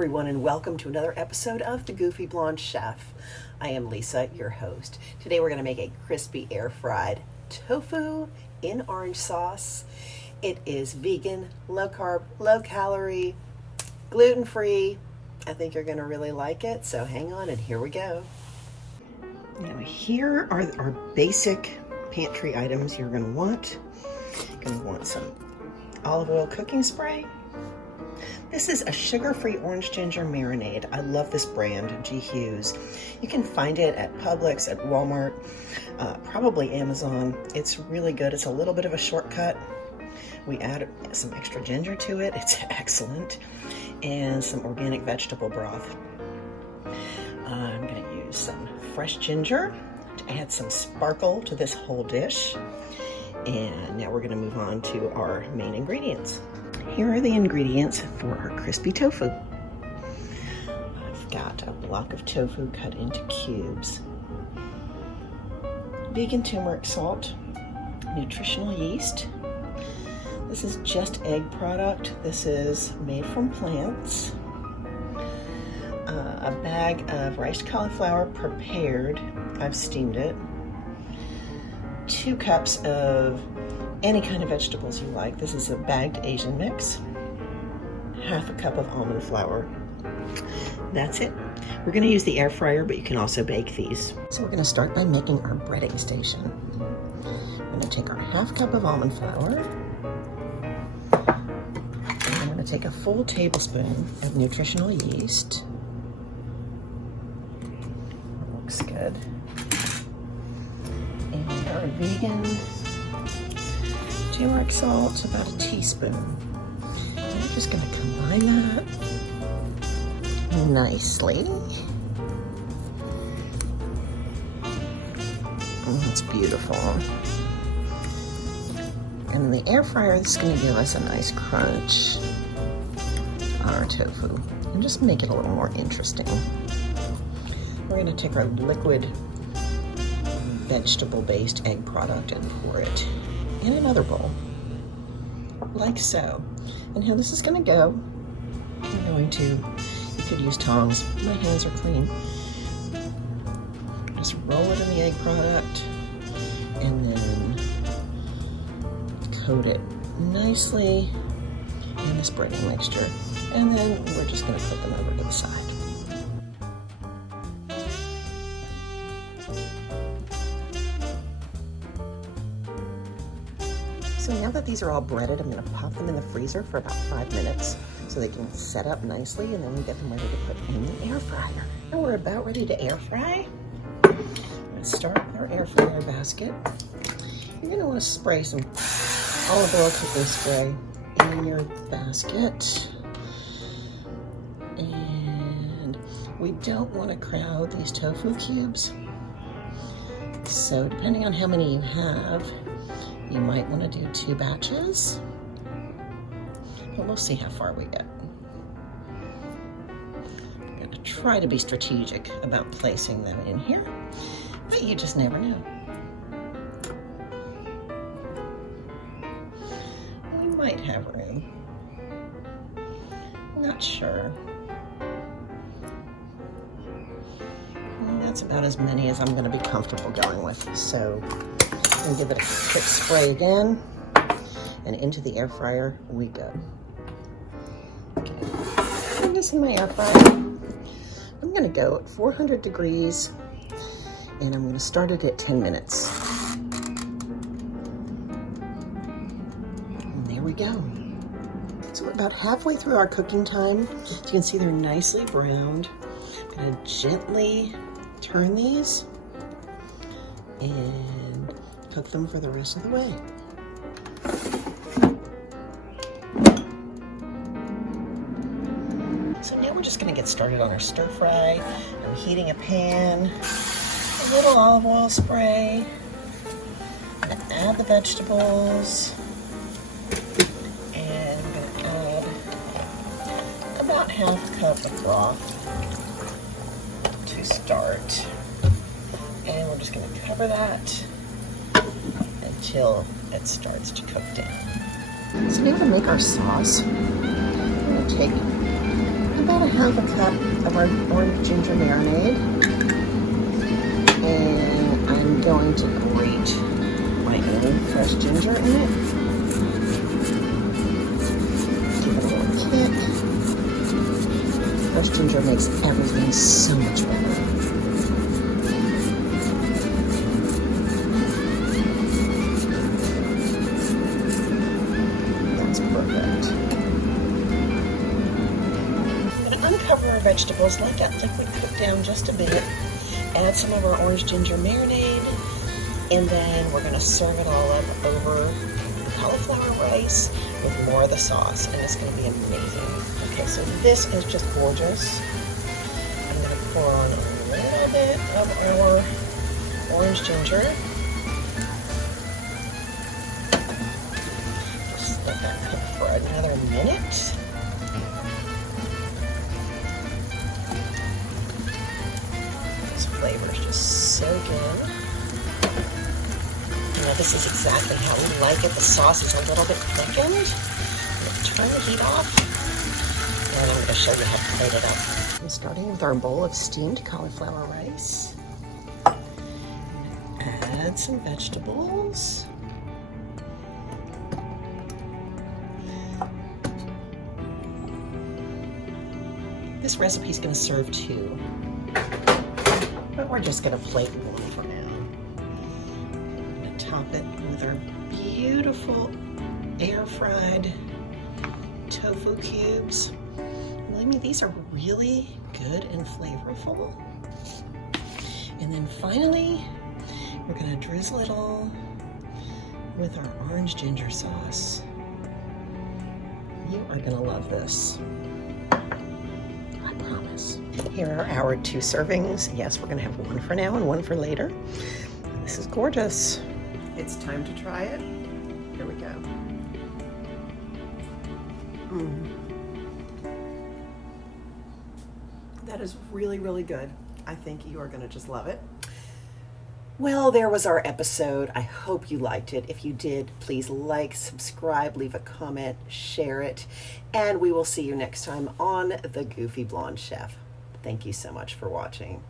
everyone, and welcome to another episode of The Goofy Blonde Chef. I am Lisa, your host. Today we're going to make a crispy air-fried tofu in orange sauce. It is vegan, low carb, low calorie, gluten-free. I think you're going to really like it, so hang on and here we go. Now here are our basic pantry items you're going to want. You're going to want some olive oil cooking spray. This is a sugar-free orange ginger marinade. I love this brand, Hughes. You can find it at Publix, at Walmart, probably Amazon. It's really good. It's a little bit of a shortcut. We add some extra ginger to it. It's excellent. And some organic vegetable broth. I'm going to use some fresh ginger to add some sparkle to this whole dish. And now we're going to move on to our main ingredients. Here are the ingredients for our crispy tofu. I've got a block of tofu cut into cubes, vegan turmeric salt, nutritional yeast. This is just egg product. This is made from plants. A bag of riced cauliflower prepared. I've steamed it. 2 cups of any kind of vegetables you like. This is a bagged Asian mix. 1/2 cup of almond flour. That's it. We're going to use the air fryer, but you can also bake these. So we're going to start by making our breading station. We're going to take our 1/2 cup of almond flour. And I'm going to take a full tablespoon of nutritional yeast. Looks good. And our vegan turmeric salt, about a teaspoon. And I'm just going to combine that nicely. Oh, that's beautiful. And in the air fryer, this is going to give us a nice crunch on our tofu and just make it a little more interesting. We're going to take our liquid vegetable-based egg product and pour it in another bowl, like so. And how this is going to go, I'm going to, you could use tongs, my hands are clean. Just roll it in the egg product and then coat it nicely in this breading mixture. And then we're just going to put them over to the side. So now that these are all breaded, I'm going to pop them in the freezer for about 5 minutes so they can set up nicely, and then we get them ready to put in the air fryer. And we're about ready to air fry. I'm going to start our air fryer basket. You're going to want to spray some olive oil cooking spray in your basket. And we don't want to crowd these tofu cubes. So depending on how many you have, you might want to do 2 batches, but we'll see how far we get. I'm going to try to be strategic about placing them in here, but you just never know. We might have room. Not sure. That's about as many as I'm going to be comfortable going with, so and give it a quick spray again, and into the air fryer we go. Okay, I'm using my air fryer. I'm going to go at 400 degrees, and I'm going to start it at 10 minutes. And there we go. So we're about halfway through our cooking time. As you can see, they're nicely browned. I'm going to gently turn these and cook them for the rest of the way. So now we're just going to get started on our stir fry. I'm heating a pan, a little olive oil spray. I'm going to add the vegetables, and I'm going to add about 1/2 cup of broth to start. And we're just going to cover that until it starts to cook down. So now to make our sauce, we're going to take about a half a cup of our orange ginger marinade. And I'm going to grate my own fresh ginger in it. Give it a little kick. Fresh ginger makes everything so much better. That's perfect. I'm going to uncover our vegetables, let that liquid cook down just a bit. Add some of our orange ginger marinade, and then we're going to serve it all up over the cauliflower rice with more of the sauce, and it's going to be amazing. Okay, so this is just gorgeous. I'm going to pour on a little bit of our orange ginger. Just let that cook for another minute. Flavor is just so good. Now this is exactly how we like it. The sauce is a little bit thickened. I'm going to turn the heat off, and I'm going to show you how to plate it up. I'm starting with our bowl of steamed cauliflower rice. Add some vegetables. This recipe is going to serve two, but we're just going to plate one for now. I'm going to top it with our beautiful air-fried tofu cubes. Believe me, these are really good and flavorful. And then finally, we're going to drizzle it all with our orange ginger sauce. You are going to love this. Here are our two servings. Yes, we're going to have one for now and one for later. This is gorgeous. It's time to try it. Here we go. That is really, really good. I think you are going to just love it. Well, there was our episode. I hope you liked it. If you did, please like, subscribe, leave a comment, share it, and we will see you next time on The Goofy Blonde Chef. Thank you so much for watching.